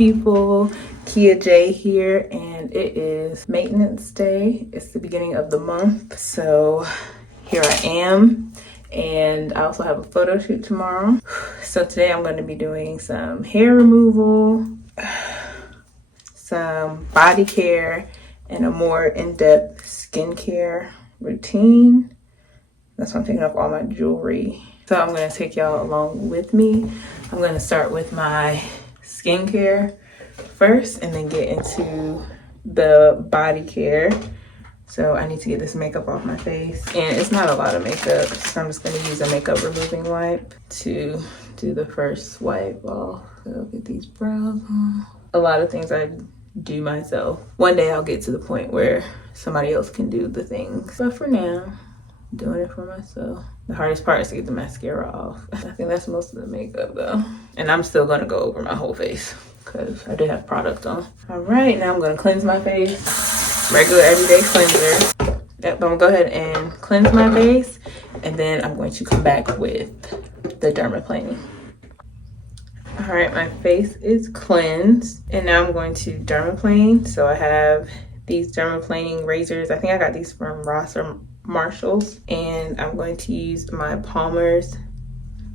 people, Kia J here, and it is maintenance day. It's the beginning of the month, so here I am, and I also have a photo shoot tomorrow. So today I'm going to be doing some hair removal, some body care, and a more in-depth skincare routine. That's why I'm taking off all my jewelry. So I'm going to take y'all along with me. I'm going to start with my skincare first and then get into the body care. So I need to get this makeup off my face. And it's not a lot of makeup, so I'm just going to use a makeup removing wipe to do the first swipe off. So get these brows on. A lot of things I do myself. One day I'll get to the point where somebody else can do the things. But for now, I'm doing it for myself. The hardest part is to get the mascara off. I think that's most of the makeup though. And I'm still gonna go over my whole face because I do have product on. All right, now I'm gonna cleanse my face. Regular everyday cleanser. Yep, I'm gonna go ahead and cleanse my face, and then I'm going to come back with the dermaplaning. All right, my face is cleansed, and now I'm going to dermaplane. So I have these dermaplaning razors. I think I got these from Ross or Marshalls, and I'm going to use my Palmer's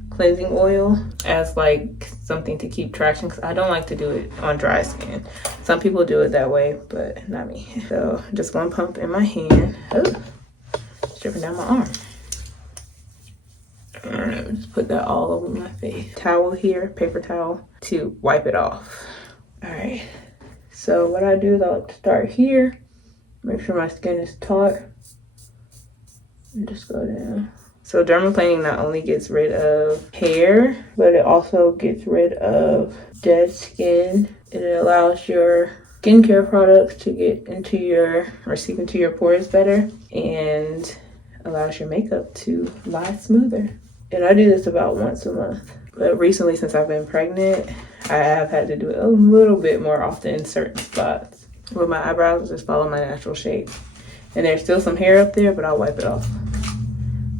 cleansing oil as like something to keep traction, because I don't like to do it on dry skin. Some people do it that way, but not me. So just one pump in my hand. Oh, it's dripping down my arm. All right, just put that all over my face. Towel here, paper towel, to wipe it off. All right, so what I do is I like to start here, make sure my skin is taut, and just go down. So dermaplaning not only gets rid of hair, but it also gets rid of dead skin. It allows your skincare products to get into your, or seep into your pores better, and allows your makeup to lie smoother. And I do this about once a month. But recently, since I've been pregnant, I have had to do it a little bit more often in certain spots. With my eyebrows, just follow my natural shape. And there's still some hair up there, but I'll wipe it off.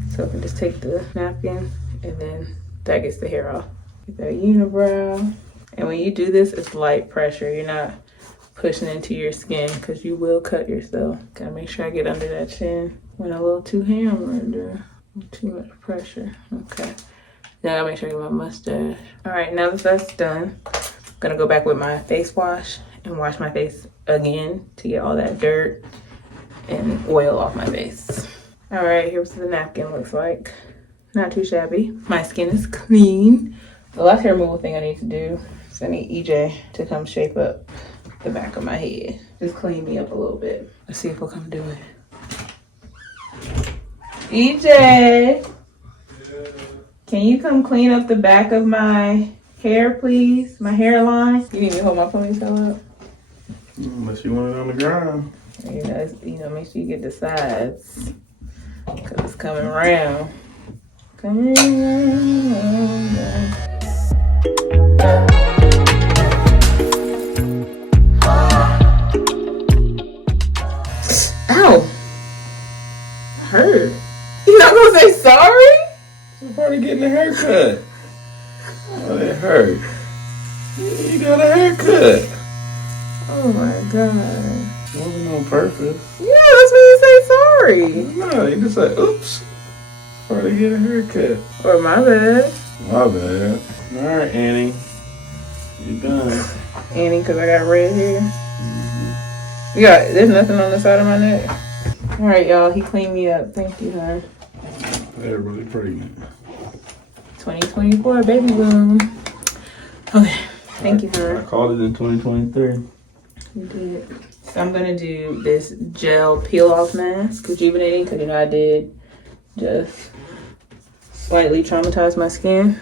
So I can just take the napkin, and then that gets the hair off. Get that unibrow. And when you do this, it's light pressure. You're not pushing into your skin, because you will cut yourself. Gotta make sure I get under that chin. Went a little too hammered or too much pressure. Okay. Now I gotta make sure I get my mustache. All right, now that that's done, I'm gonna go back with my face wash and wash my face again to get all that dirt and oil off my face. All right, here's what the napkin looks like. Not too shabby. My skin is clean. The last hair removal thing I need to do is I need EJ to come shape up the back of my head. Just clean me up a little bit. Let's see if he'll come do it. EJ, can you come clean up the back of my hair, please? My hairline. You need me to hold my ponytail up? Unless you want it on the ground. You know, make sure you get the sides, because it's coming around. Coming around. Ow! Hurt. You not gonna say sorry? It's part of getting a haircut. Oh, it hurt. You got a haircut. Oh my god. It wasn't on purpose. Yeah, that's when you say sorry. No, you just like, oops. It's part of getting a haircut. Or my bad. My bad. All right, Annie. You done. Annie, because I got red hair. Mm-hmm. There's nothing on the side of my neck. All right, y'all. He cleaned me up. Thank you, hon. They're really pregnant. 2024 baby boom. Okay. Thank you, hon. I called it in 2023. You did. So I'm gonna do this gel peel off mask, rejuvenating, because I did just slightly traumatize my skin.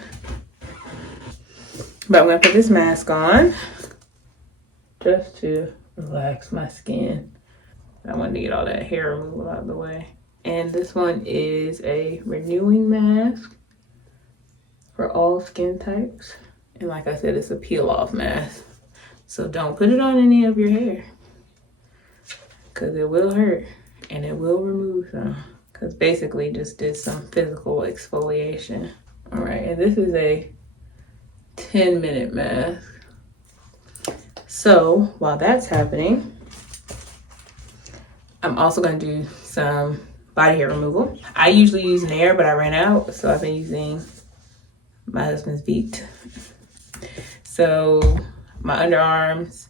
But I'm gonna put this mask on just to relax my skin. I wanted to get all that hair removal out of the way. And this one is a renewing mask for all skin types. And like I said, it's a peel off mask. So don't put it on any of your hair, because it will hurt and it will remove some. Because basically just did some physical exfoliation. All right, and this is a 10-minute mask. So while that's happening, I'm also going to do some body hair removal. I usually use Nair, but I ran out, so I've been using my husband's Veet. So my underarms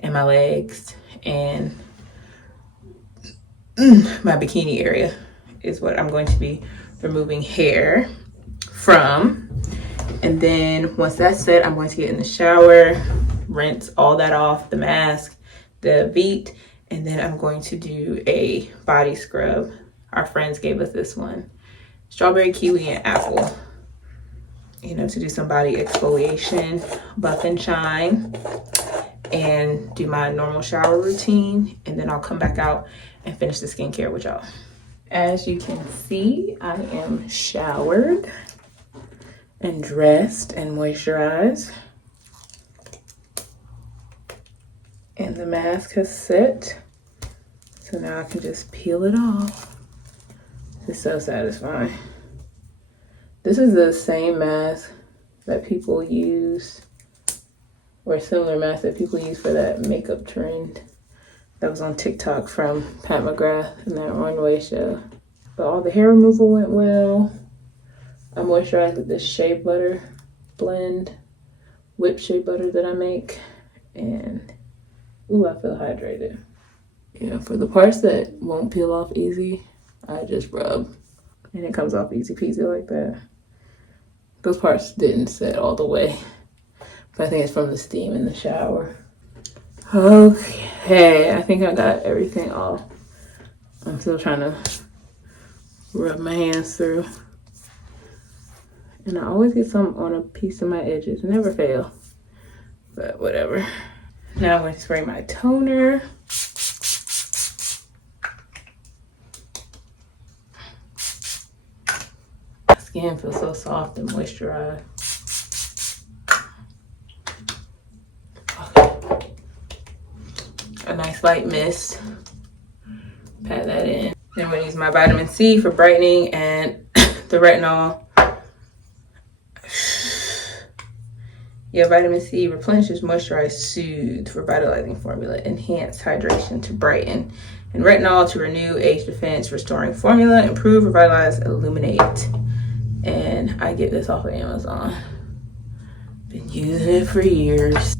and my legs and my bikini area is what I'm going to be removing hair from. And then once that's set, I'm going to get in the shower, rinse all that off, the mask, the Veet, and then I'm going to do a body scrub. Our friends gave us this one, strawberry, kiwi, and apple, you know, to do some body exfoliation, buff and shine, and do my normal shower routine. And then I'll come back out and finish the skincare with y'all. As you can see, I am showered and dressed and moisturized. And the mask has set. So now I can just peel it off. It's so satisfying. This is the same mask that people use, or similar mask that people use for that makeup trend that was on TikTok from Pat McGrath in that runway show. But all the hair removal went well. I moisturized with this shea butter blend, whipped shea butter that I make. And ooh, I feel hydrated. Yeah, for the parts that won't peel off easy, I just rub and it comes off easy peasy like that. Those parts didn't set all the way, but I think it's from the steam in the shower. Okay, I think I got everything off. I'm still trying to rub my hands through. And I always get some on a piece of my edges. Never fail, but whatever. Now I'm going to spray my toner. My skin feels so soft and moisturized. A nice light mist. Pat that in. Then I'm going to use my vitamin C for brightening and the retinol. Yeah, vitamin C replenishes, moisturize, soothe, revitalizing formula, enhance hydration to brighten, and retinol to renew, age defense, restoring formula, improve, revitalize, illuminate. And I get this off of Amazon. Been using it for years.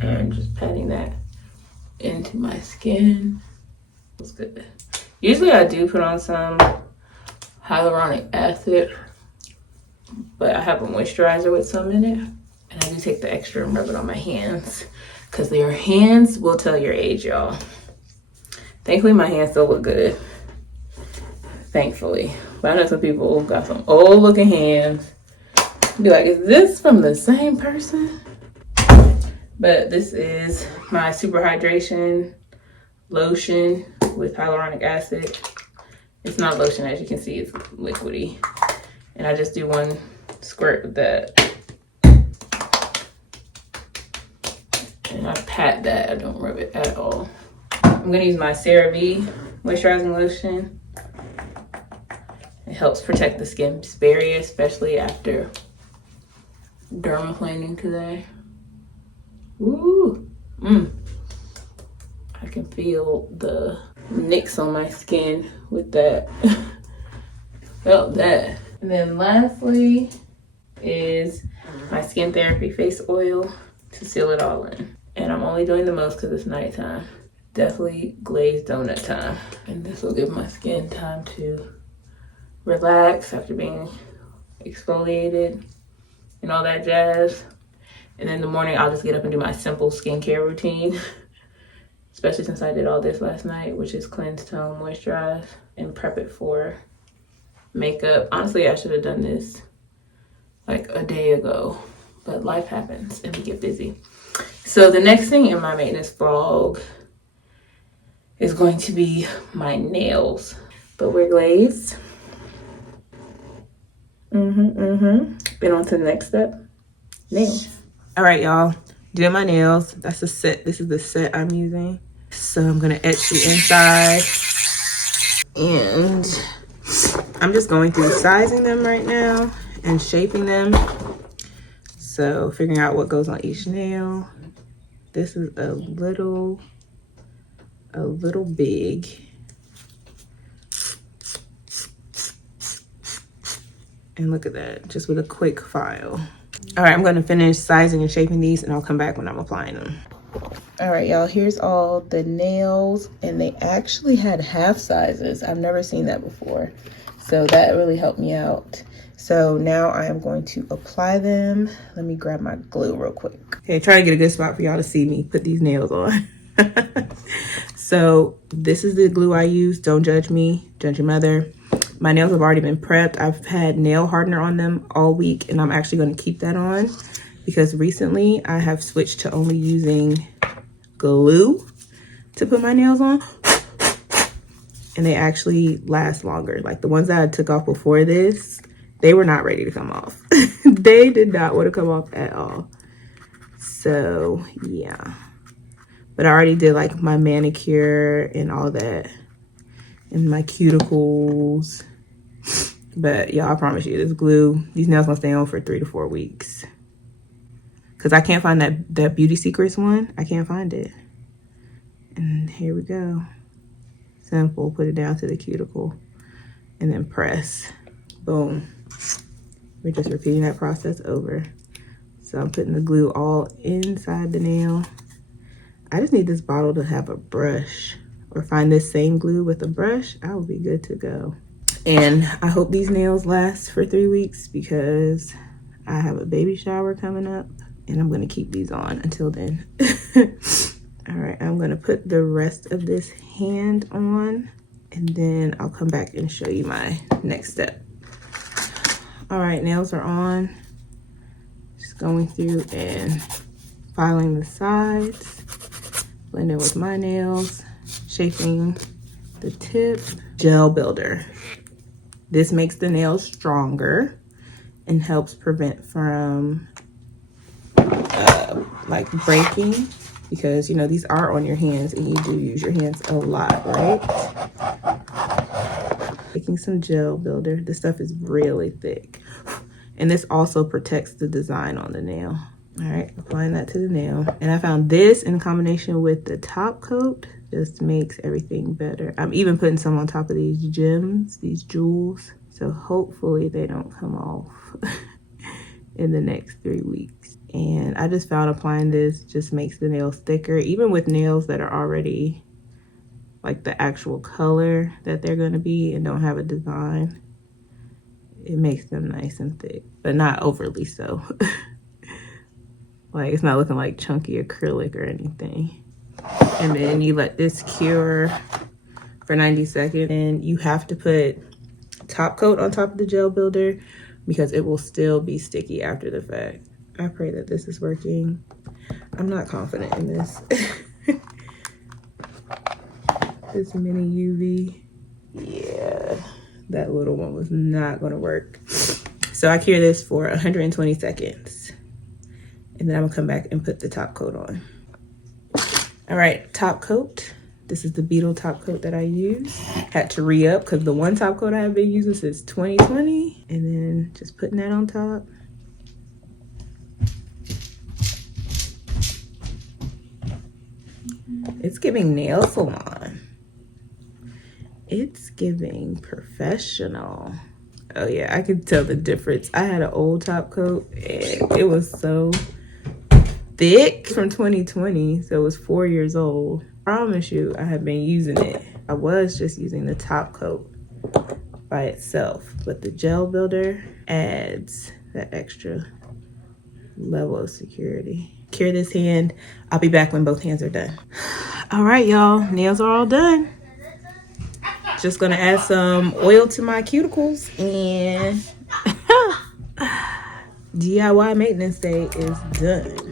And just patting that into my skin. It's good. Usually I do put on some hyaluronic acid, but I have a moisturizer with some in it. And I do take the extra and rub it on my hands, because your hands will tell your age, y'all. Thankfully, my hands still look good. Thankfully. But I know some people got some old looking hands. Be like, is this from the same person? But this is my super hydration lotion with hyaluronic acid. It's not lotion, as you can see, it's liquidy. And I just do one squirt with that. And I pat that, I don't rub it at all. I'm gonna use my CeraVe moisturizing lotion. It helps protect the skin's barrier, especially after dermaplaning today. Ooh, I can feel the nicks on my skin with that. Felt that. And then lastly is my Skin Therapy face oil to seal it all in. And I'm only doing the most because it's nighttime. Definitely glazed donut time. And this will give my skin time to relax after being exfoliated and all that jazz. And in the morning, I'll just get up and do my simple skincare routine, especially since I did all this last night, which is cleanse, tone, moisturize, and prep it for makeup. Honestly, I should have done this like a day ago, but life happens and we get busy. So the next thing in my maintenance vlog is going to be my nails, but we're glazed. Then on to the next step, nails. All right, y'all, doing my nails. That's the set. This is the set I'm using. So I'm gonna etch the inside, and I'm just going through sizing them right now and shaping them. So figuring out what goes on each nail. This is a little big. And look at that, just with a quick file. All right, I'm gonna finish sizing and shaping these and I'll come back when I'm applying them. All right, y'all, here's all the nails, and they actually had half sizes. I've never seen that before. So that really helped me out. So now I am going to apply them. Let me grab my glue real quick. Okay, try to get a good spot for y'all to see me put these nails on. So this is the glue I use. Don't judge me, judge your mother. My nails have already been prepped. I've had nail hardener on them all week, and I'm actually going to keep that on because recently I have switched to only using glue to put my nails on, and they actually last longer. Like the ones that I took off before this, they were not ready to come off. They did not want to come off at all. So yeah, but I already did like my manicure and all that, and my cuticles. But y'all, I promise you, this glue, these nails gonna stay on for 3 to 4 weeks. Cause I can't find that Beauty Secrets one. I can't find it. And here we go. Simple, put it down to the cuticle and then press. Boom. We're just repeating that process over. So I'm putting the glue all inside the nail. I just need this bottle to have a brush, or find this same glue with a brush. I will be good to go. And I hope these nails last for 3 weeks because I have a baby shower coming up and I'm gonna keep these on until then. All right, I'm gonna put the rest of this hand on and then I'll come back and show you my next step. All right, nails are on. Just going through and filing the sides, blending with my nails, shaping the tip. Gel builder. This makes the nails stronger and helps prevent from like breaking, because you know these are on your hands and you do use your hands a lot, right? Making some gel builder. This stuff is really thick, and this also protects the design on the nail. All right, applying that to the nail, and I found this in combination with the top coat just makes everything better. I'm even putting some on top of these gems, these jewels, so hopefully they don't come off in the next 3 weeks. And I just found applying this just makes the nails thicker, even with nails that are already like the actual color that they're going to be and don't have a design. It makes them nice and thick, but not overly so. Like it's not looking like chunky acrylic or anything. And then you let this cure for 90 seconds, and you have to put top coat on top of the gel builder because it will still be sticky after the fact. I pray that this is working. I'm not confident in this. This mini UV, yeah, that little one was not gonna work. So I cure this for 120 seconds, and then I'm gonna come back and put the top coat on. All right, top coat. This is the Beetle top coat that I use. Had to re-up because the one top coat I have been using since 2020. And then just putting that on top. It's giving nail salon. It's giving professional. Oh yeah, I can tell the difference. I had an old top coat and it was so thick from 2020, so it was 4 years old. I promise you, I have been using it. I was just using the top coat by itself, but the gel builder adds that extra level of security. Cure this hand. I'll be back when both hands are done. All right, y'all, nails are all done. Just gonna add some oil to my cuticles and DIY maintenance day is done.